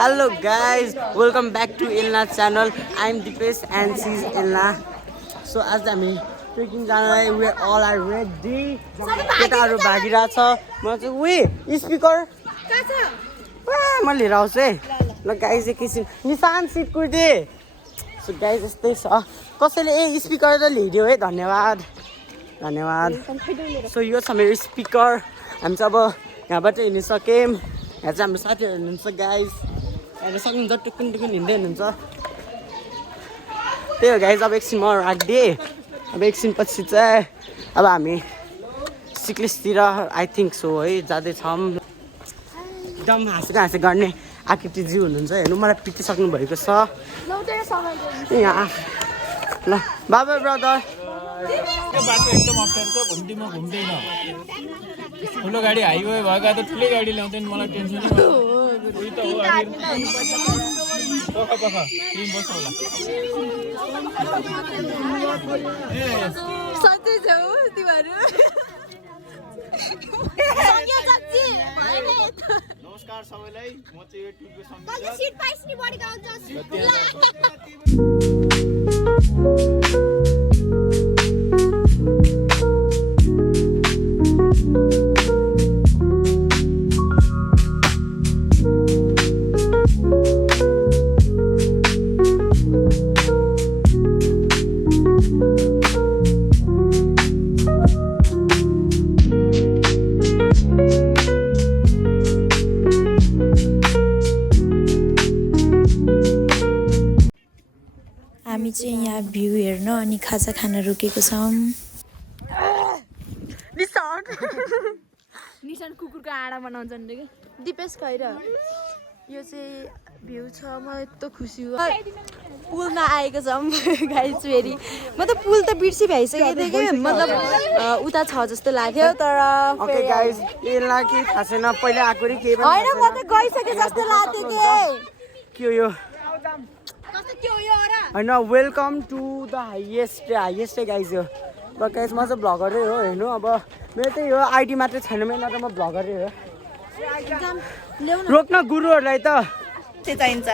Hello guys, welcome back to Ilna channel. I'm Dipesh and she's Ilna. So as हामी trekking जानलाई we all are ready. केटाहरु भागिरहेछ. म चाहिँ उही speaker कहाँ छ? म लिएर आउँछु है. ल गाइस एकैछिन निशान सिट कुर्दे. सो गाइस यस्तै छ. कसैले स्पिकर त ल्याइदियो है. धन्यवाद. सो यो छ मेरो स्पिकर. हामी चाहिँ अब यहाँबाट हिँड्न सक्यौँ. यहाँ चाहिँ हाम्रो साथीहरु हुनुहुन्छ गाइस. हेर्न सक्नुहुन्छ टुकुन हिँड्दै हुनुहुन्छ. त्यही हो गाइस अब एकछिन म राख्दिएँ. अब एकछिन पछि चाहिँ अब हामी सिक्लिसतिर आई थिङ्क सो है जाँदैछौँ. एकदम हाँसेको गर्ने आकृतिजी हुनुहुन्छ. हेर्नु मलाई पिटिसक्नु भएको छ यहाँ. ल बाबा ब्रदर बाटो एकदम अप्ठ्यारो छ. घुम्तीमा घुम्दैन. ठुलो गाडी हाइवे भएका त ठुलै गाडी ल्याउँदैन. मलाई टेन्सन उही त हो. नमस्कार सबैलाई. म चाहिँ युट्युबको हामी चाहिँ यहाँ भ्यू हेर्न अनि खाजा खान रोकेको छौँ. निशान कुकुरको आँडा बनाउँछन् रे. दिपेश खैर यो चाहिँ भ्यू छ. म यस्तो खुसी हो. पुलमा आएको छौँ गाइस. फेरि म त पुल त बिर्सी भइसकेको थिएँ कि मतलब उता छ जस्तो लाग्यो. तर ओके गाइस यसलाई के थाहा छैन. पहिला आएको रे केही पनि होइन म त गइसके जस्तो लाग्थ्यो के हो यो होइन. Welcome to the highest guys यो. गाइस म चाहिँ भ्लगरै हो. हेर्नु अब मेरो चाहिँ यो आइडी मात्रै छैन. मेरो त म भ्लगरै हो. रोक्न गुरुहरूलाई त चाहिन्छ.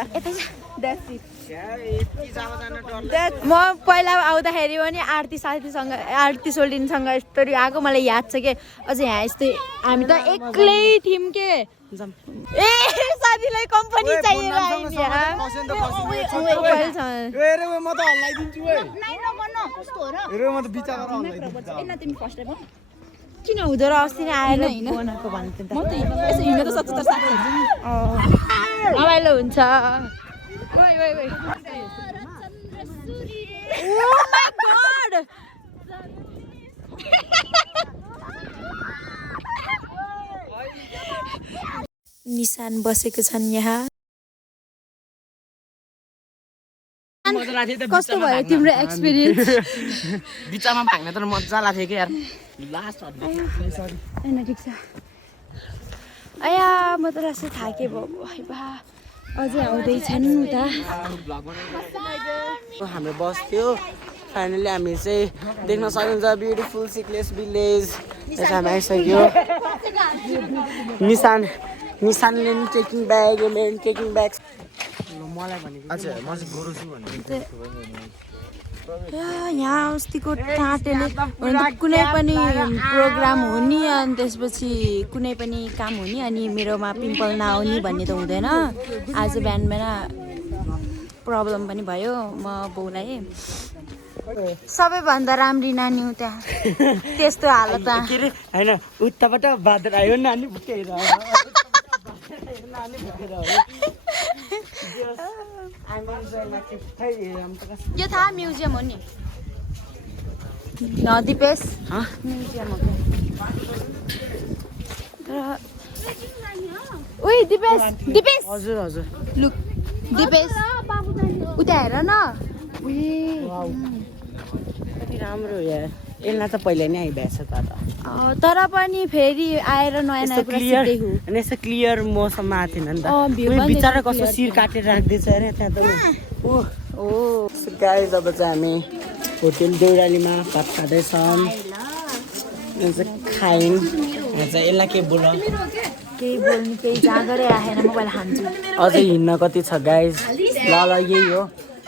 म पहिला आउँदाखेरि पनि आरती सोल्टिनसँग यस्तरी आएको मलाई याद छ कि. अझै यहाँ यस्तै हामी त एक्लै थियौँ के. ए साथीलाई कम्पनी चाहिएर किन हुँदो र अस्ति नै आएर बनाएको भन्थ्यो. रमाइलो हुन्छ. निशान बसेको छन् यहाँ. कस्तो भयो तिम्रो एक्सपिरियन्स? बिचमा भाग्न त मजा लाग्थ्यो कि यार. होइन ठिक छ. अया म त रस्ता थाकेँ बा. अझै आउँदैछन् उता. हाम्रो बस थियो. फाइनली हामी चाहिँ देख्न सक्नुहुन्छ ब्युटिफुल सिक्लेस भिलेज. हामी आइसक्यो. निशानले नि टेकिङ ब्याग मेरो टेकिङ ब्याग. मलाई भनेको यहाँ अस्तिको टाँटेले कुनै पनि प्रोग्राम हुने अनि त्यसपछि कुनै पनि काम हुने अनि मेरोमा पिम्पल नआउने भन्ने त हुँदैन. आज बिहान प्रब्लम पनि भयो. म बाउलाई सबैभन्दा राम्री नानी हो त्यहाँ. त्यस्तो हालत के अरे होइन उताबाट बादर आयो. नानी भुकेर यो थाहा म्युजियम हो नि. दिपेश म्युजियम हो. उही दिपेश हजुर लुक दिपेश उता हेर न. कति राम्रो यार. यसलाई त पहिला नै आइभएछ तर पनि फेरि आएर नयाँ कुरा सिक्दैछु. अनि यस्तो क्लियर मौसममा आएको थिएन नि त. बिचरा कस्तो शिर काटेर राख्दैछ अरे त्यहाँ त. गाइस अब चाहिँ हामी होटेल देउरालीमा भात खाँदैछौँ. खायौँ. यहाँ चाहिँ यसलाई के बोल केही बोल्नु केही जाँगरै आएन मोबाइल खान्छु अझै हिँड्न कति छ गाइज ल यही हो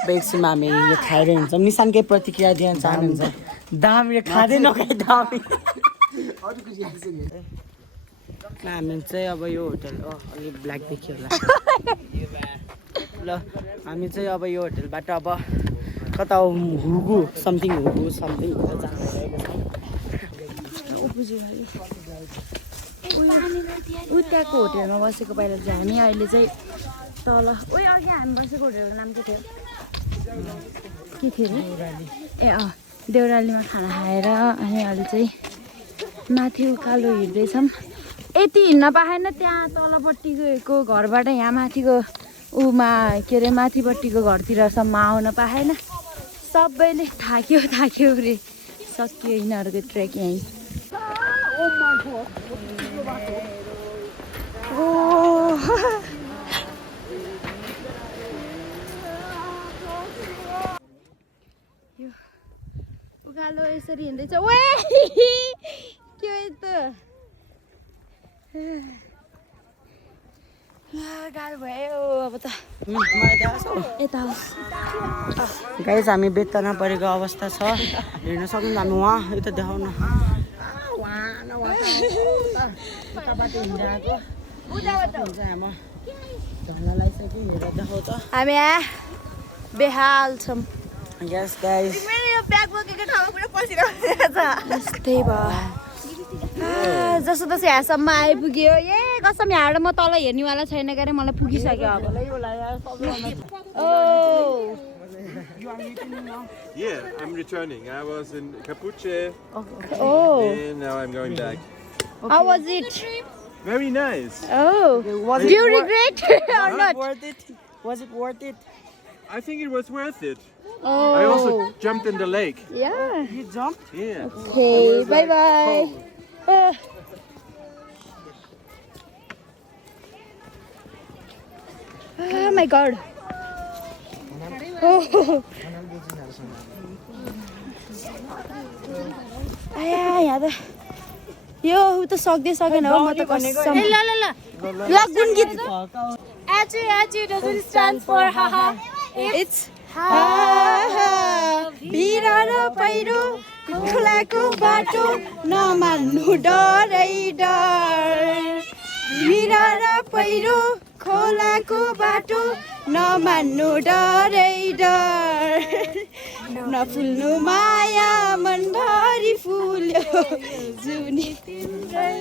एकछिनमा हामी यो खाएर हिँड्छौँ निशान केही प्रतिक्रिया दिन चाहनुहुन्छ दामी खाँदै नखाइ दामी हामी चाहिँ अब यो होटल अलिक ब्ल्याक देखियो होला ल हामी चाहिँ अब यो होटलबाट अब कता हुगु समथिङ जानु ऊ त्यहाँको होटेलमा बसेको पहिला चाहिँ हामी अहिले चाहिँ तल ओइ अघि हामी बसेको होटेलको नाम के थियो अरे ए देउरालीमा खाना खाएर अनि अहिले चाहिँ माथि उकालो हिँड्दैछौँ यति हिँड्न पाएन त्यहाँ तलपट्टिको घरबाट यहाँ माथिको उमा के अरे माथिपट्टिको घरतिरसम्म आउन पाएन सबैले थाक्यो रे सकियो यिनीहरूको ट्रेक यहीँ उकालो यसरी हिँड्दैछ ओए के हो यस्तो गाह्रो भयो अब त यता गाइस हामी बेत्ता नपरेको अवस्था छ हेर्न सक्नु हामी वहाँ यता देखाउन हामी बेहाल छौँ यस गाइस यस्तै भयो जस्तो तसो यहाँसम्म आइपुग्यो ए कसम यहाँबाट म तल हेर्नेवाला छैन के अरे मलाई पुगिसक्यो अब Yeah, I'm returning. I was in Capuche Oh, and now I'm going back. how was it? Very nice. Oh, Was do you regret or not? worth it? Was it worth it? I think it was worth it. Oh, I also jumped in the lake. yeah. You jumped? Yeah. Okay, bye bye. Oh my god. Oh. आया यहाँ त यो उ त सक्दै सकेन हो म त कसम ल गुन गीत Achi doesn't stand for haha. It's ha भिरा र पहिरो खोलाको बाटो नमान्नु डरै डर भिरा र पहिरो खोलाको बाटो नमान्नु डरै डर नफुल्नु माया मनभरि फुल्यो जुनी तिम्रै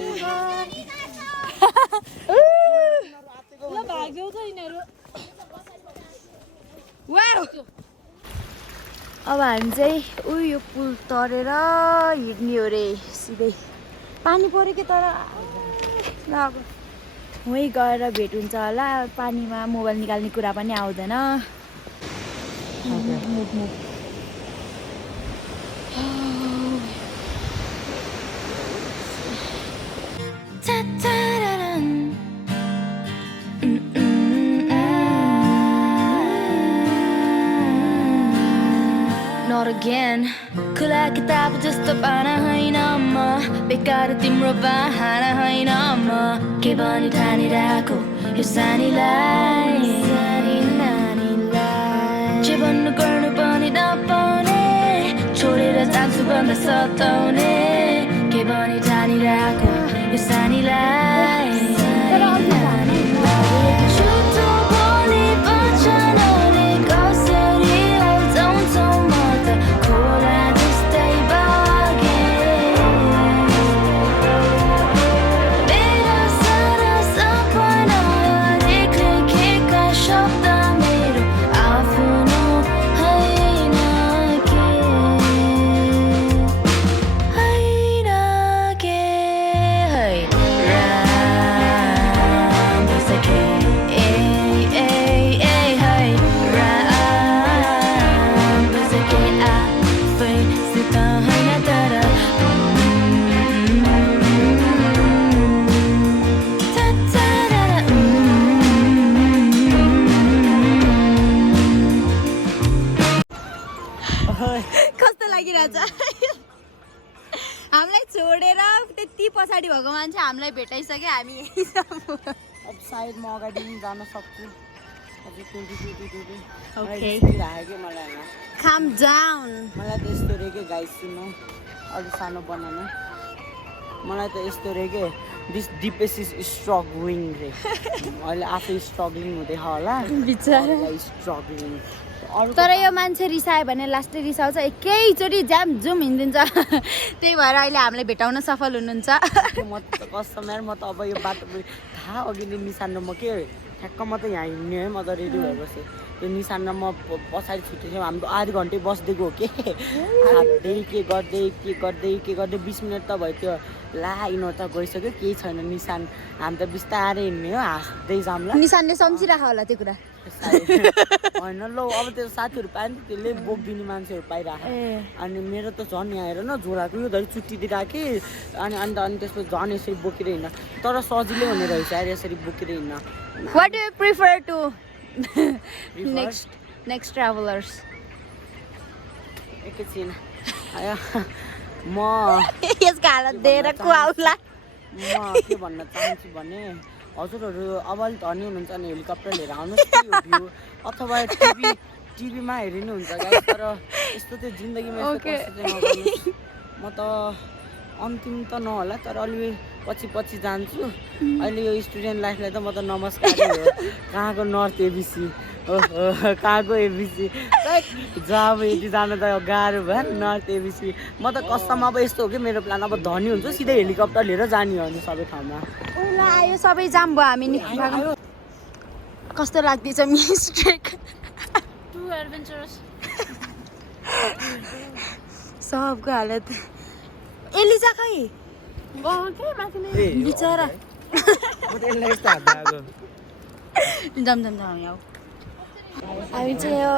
अब हामी चाहिँ यो पुल तरेर हिँड्ने हो रे सिधै पानी पऱ्यो कि तर ल अब वहीँ गएर भेट हुन्छ होला पानीमा मोबाइल निकाल्ने कुरा पनि आउँदैन Not again. खुला किताब जस्तो पाना होइन म बेकार तिम्रो बहाना होइन म के भनी ठानिरहेको यो सानीलाई जे भन्नु गर्नु पनि नपाउने छोडेर जान्छु भन्दा सताउने के भनी ठानिरहेको यो सानीलाई झुटो बोली वचनले कसरी हल्झाउँछौ म त खोला जस्तै बगेँ मेरो सारा सपना लेखेका शब्द मेरो आफ्नो होइन के है राम्रो सके राम्रो सके आफैसित होइन तर कस्तो लागिरहेछ हामीलाई छोडेर त्यति अघि पछाडि भएको मान्छे हामीलाई भेटाइसक्यो हामी यही छौँ अब सायद म अगाडि पनि जान सक्छु अझै 20 Okay. राखेको मलाई होइन Calm down. मलाई त यस्तो रे के गाइस सुन्नु अलि सानो बनाउनु मलाई त यस्तो रे के दिस डिपेस इज स्ट्रगलिङ रे अहिले आफै स्ट्रगलिङ हुँदै होला बिचारा स्ट्रगलिङ तर यो मान्छे रिसायो भने लास्टै रिसाउँछ एकैचोटि जाम जुम हिँडिदिन्छ त्यही भएर अहिले हामीलाई भेटाउन सफल हुनुहुन्छ म त कसम यार म त अब यो बाटो थाहा अघि नै निशान म के ठ्याक्क म त यहाँ हिँड्ने है म त रेडी भएर बसेँ त्यो निशान र म पछाडि छुट्टिथ्यौँ हाम्रो आधी घन्टै बस्दिएको हो के खाँदै के गर्दै 20 मिनट त भयो त्यो ला यिनीहरू त गइसक्यो केही छैन निशान हामी त बिस्तारै हिँड्ने हो हाँस्दै जाम्ला निशानले सम्झिराख होला त्यो कुरा होइन ल अब त्यो साथीहरू पायो नि त्यसले बोकिदिने मान्छेहरू पाइरहेको अनि मेरो त झन् यहाँ हेर न झोलाको यो धरि चुट्टिदिरहेको अनि त्यसपछि झन् यसरी बोकेर हिँड्न तर सजिलो हुने रहेछ यार यसरी बोकेर हिँड्न What do you prefer to next travelers? एकैछिन म यसको हालत दिएर कुआउला म के भन्न चाहन्छु भने हजुरहरू अब अलिक धनी हुनुहुन्छ भने हेलिकप्टर लिएर आउनुहोस् के हो भ्यू अथवा टिभीमा हेरि नै हुन्छ गाइस तर यस्तो त्यो जिन्दगीमा यस्तो कष्ट चाहिँ नगर्नुहोस् म त अन्तिम त नहोला तर अलि पछि जान्छु अहिले यो स्टुडेन्ट लाइफलाई त म त नमस्कार हो कहाँको नर्थ एबिसी ओहो कहाँको एबिसी जब यति जान त गाह्रो भयो नर्थ एबिसी म त कसम अब यस्तो हो कि मेरो प्लान अब धनी हुन्छ सिधै हेलिकप्टर लिएर जाने हो नि सबै ठाउँमा ओला आयो सबै जाम भयो हामी निक्लिरहेको कस्तो लाग्दैछ मिस्टेक टु एडभेन्चरस सबको हालत एलिजा खै बिचरा जाम यहाँ हामी चाहिँ यो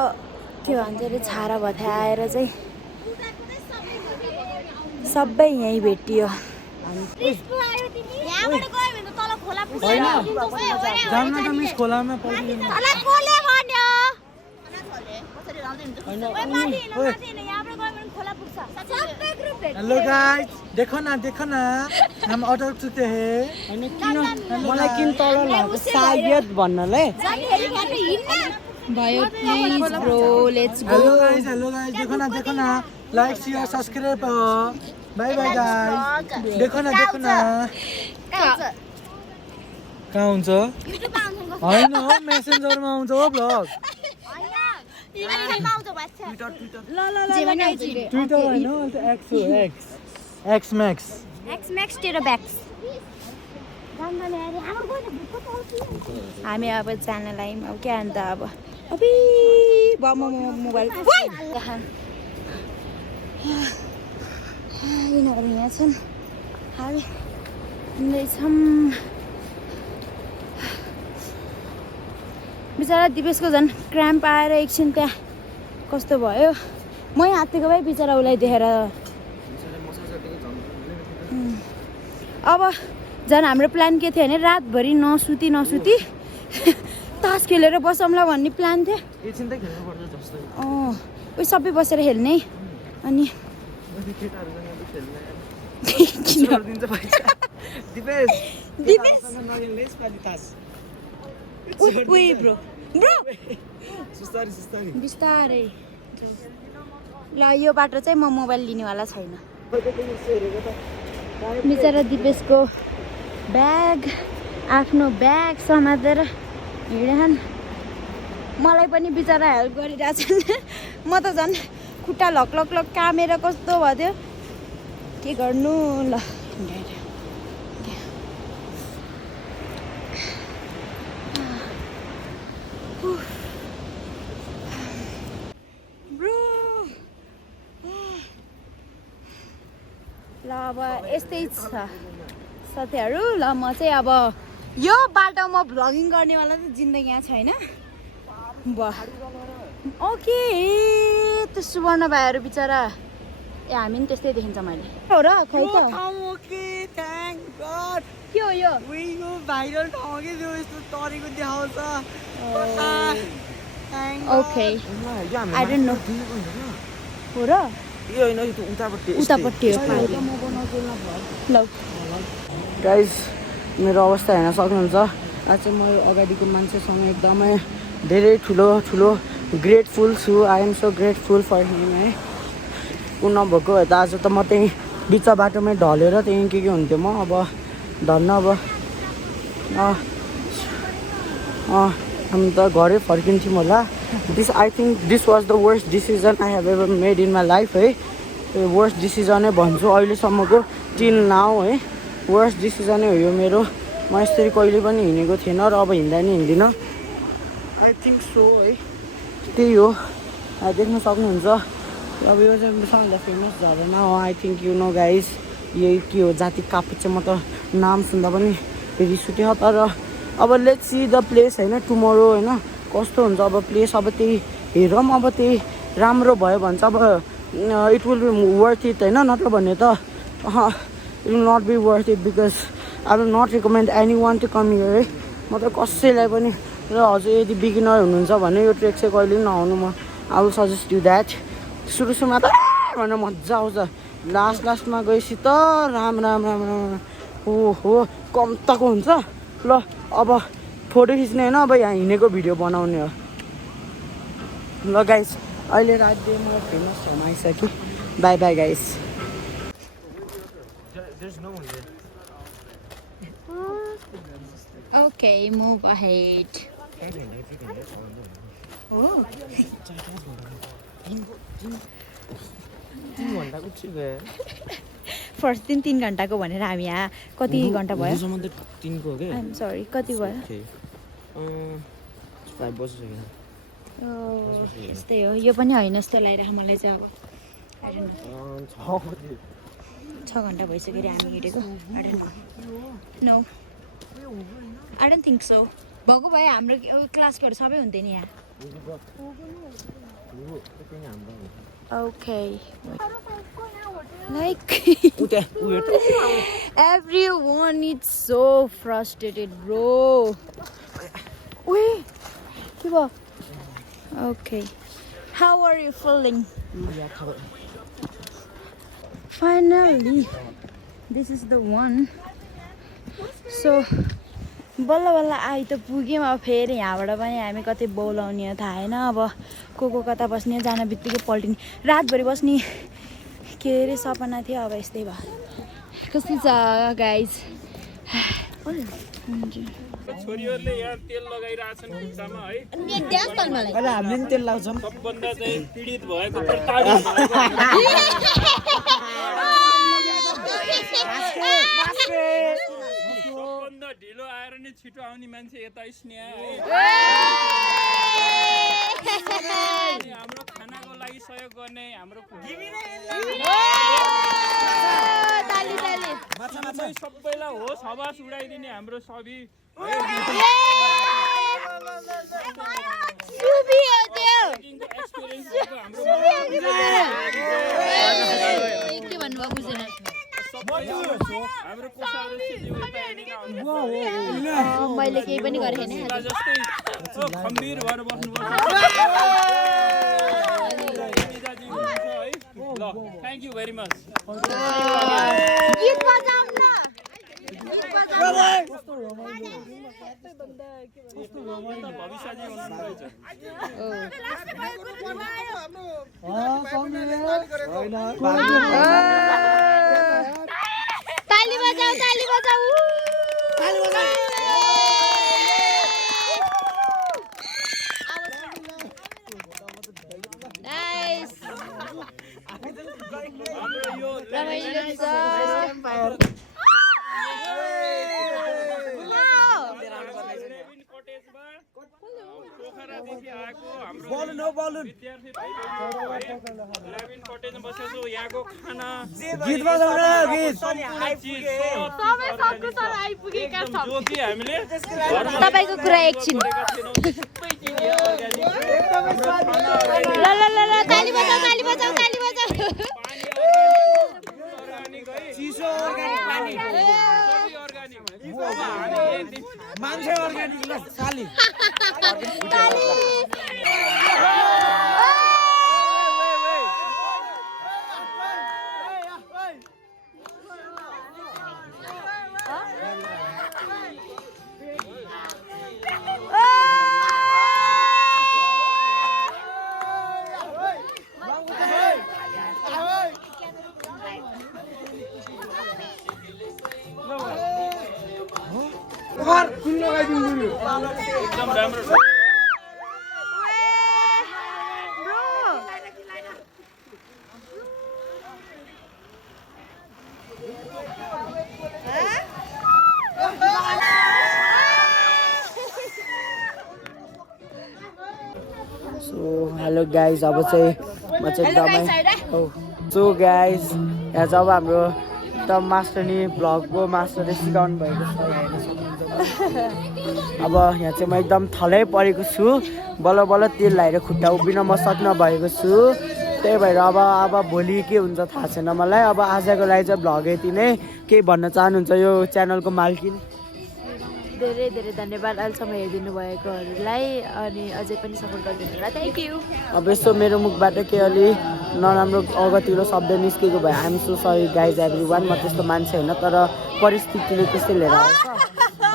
के भन्छ अरे छारा भथा आएर चाहिँ सबै यहीँ भेटियो हेलो गाइस देखो ना हम ऑर्डर चुके हैं होइन किन मलाई किन तल लाग्छ सायद भन्नले भयो please bro let's go hello guys देखो ना like share subscribe bye bye guys देखो ना कहाँ हुन्छ होइन हो मेसेन्जरमा आउँछ हो ब्लग ट्विटर होइन एक्स म्याक्स तेरो ब्याक्स हामी अब जान लायौँ अब के अन्त अब अबि मोबाइल यिनीहरू यहाँ छन् हामी हिँड्दैछौँ बिचरा दिपेशको झन् क्राम्प आएर एकछिन त्यहाँ कस्तो भयो मै हातेको भए बिचरा उसलाई देखेर अब झन् हाम्रो प्लान के थियो भने रातभरि नसुती तास खेलेर बसौँला भन्ने प्लान थियो उयो सबै बसेर खेल्ने अनि ब्रो बिस्तारै ल यो बाटो चाहिँ म मोबाइल लिनेवाला छैन बिचरा दिपेशको आफ्नो ब्याग समातेर हिँडेछन् मलाई पनि बिचरा हेल्प गरिरहेछन् म त झन् खुट्टा लक कामेर कस्तो भयो थियो के गर्नु ल ल अब यस्तै छ साथीहरू ल म चाहिँ अब यो बाटो म भ्लगिङ गर्नेवाला त जिन्दगी यहाँ छैन ओके त्यो सुवर्ण भाइहरू बिचरा ए हामी नि त्यस्तै देखिन्छ मैले हो र खै त के हो यो भाइरल ठाउँ के जो यस्तो तरेको देखाउँछ ओके आई डोन्ट नो हो र यो होइन यो उतापट्टि उतापट्टि हो ल गाइज मेरो अवस्था हेर्न सक्नुहुन्छ आज चाहिँ म अगाडिको मान्छेसँग एकदमै धेरै ठुलो ग्रेटफुल छु I am so grateful for him है ऊ नभएको भए त आज त म त्यहीँ बिच बाटोमै ढलेर त्यहीँ के हुन्थ्यो म अब धन्न अब हामी त घरै फर्किन्थ्यौँ होला I think this was the worst decision I have ever made in my life है वर्स्ट डिसिजनै भन्छु अहिलेसम्मको टिल नाउ है वर्स्ट डिसिजनै हो यो मेरो म यसरी कहिले पनि हिँडेको थिएन र अब हिँड्दा नि हिँड्दिनँ आई थिङ्क सो है त्यही हो देख्न सक्नुहुन्छ अब यो चाहिँ सबैभन्दा फेमस झरना हो I think you know guys यही के हो जाति कापुचे म त नाम सुन्दा पनि रिस उठ्यो तर अब लेट्स सी द प्लेस होइन टुमोरो होइन कस्तो हुन्छ अब प्लेस अब त्यही हेरौँ अब त्यही राम्रो भयो भने चाहिँ अब it will be worth it होइन नत्र भने त it will not be worth it because I will not recommend anyone to come here है म त कसैलाई पनि र हजुर यदि बिगिनर हुनुहुन्छ भने यो ट्रेक चाहिँ कहिले पनि नआउनु म I will suggest you that सुरुमा त भनेर मजा आउँछ लास्टमा गएपछि त राम हो कम्ताको हुन्छ ल अब फोटो खिच्ने होइन अब यहाँ हिँडेको भिडियो बनाउने हो ल गाइस अहिले रात म फेमस ठाउँमा आइसकेँ bye bye guys Okay, move ahead. First दिन 3 घन्टाको भनेर हामी यहाँ कति घन्टा भयो? तिनको हो के आइएम सरी कति भयो? 5 बजिसक्यो यस्तै हो यो पनि होइन यस्तो लागिरहेको मलाई चाहिँ अब 6 घन्टा भइसक्यो अरे हामी हिँडेको no I don't think so भएको भए हाम्रो क्लासकोहरू सबै हुन्थ्यो नि यहाँ okay like everyone is so frustrated bro wait Kiba okay how are you feeling finally this is the one so बल्ल बल्ल आइ त पुग्यौँ अब फेरि यहाँबाट पनि हामी कति बोलाउने थाहा होइन अब को कता बस्ने जान बित्तिकै पल्टिने रातभरि बस्ने के अरे सपना थियो अब यस्तै भयो कस्तो छ गाइज छोरीहरूले यहाँ तेल लगाइरहेछन् खुट्टामा है अहिले हामीले पनि तेल लाउँछौँ सबभन्दा चाहिँ पीडित भएको प्रताडित भएको सबभन्दा ढिलो आएर नि छिटो आउने मान्छे यता स्नेहा है हाम्रो खानाको लागि सहयोग गर्ने हाम्रो सबैलाई होस हवास उडाइदिने हाम्रो सबै मैले केही पनि गरेँ हैन जस्तै खम्बीर भएर बस्नुपर्छ ल थ्याङ्क यू भेरी मच गीत बजाउँ न भविष्यजी हुनुहुन्छ ताली बजाऊ ताली बजाऊ ताली बजाऊ नाइस रमाइलो छ पोखरादेखि आएको हाम्रो विद्यार्थी भाइ कटेजमा बसेको यहाँको खाना गीत बजाउन गीत जो कि हामीले तपाईको कुरा एकछिन ल ल ल ल ताली बजाऊ ताली बजाऊ ताली बजाऊ चिसो अर्ग्यानिक पानी मान्छे अर्ग्यानिक ल साली एकदम राम्रो छ। सो हेलो गाइज, अब चाहिँ म चाहिँ एकदमै सो गाइज यहाँ चाहिँ अब हाम्रो एकदम मास्टर नि भ्लगको मास्टरले सिकाउनु भएको छ हेर्न सक्नुहुन्छ। अब यहाँ चाहिँ म एकदम थलै परेको छु, बल्ल बल्ल तेल लगाएर खुट्टा उभिन म सक्न भएको छु। त्यही भएर अब भोलि के हुन्छ थाहा छैन मलाई। अब आजको लागि चाहिँ भ्लग यति नै। के भन्न चाहनुहुन्छ यो च्यानलको मालकिन? धेरै धेरै धन्यवाद अहिलेसम्म हेरिदिनु भएकोहरूलाई अनि अझै पनि सपोर्ट गरिदिनु होला। Thank you. अब यस्तो मेरो मुखबाट के अलि नराम्रो अगतिलो शब्द निस्केको भए I'm so sorry guys every one. म त्यस्तो मान्छे होइन, तर परिस्थितिले त्यस्तै लिएर आउँछ।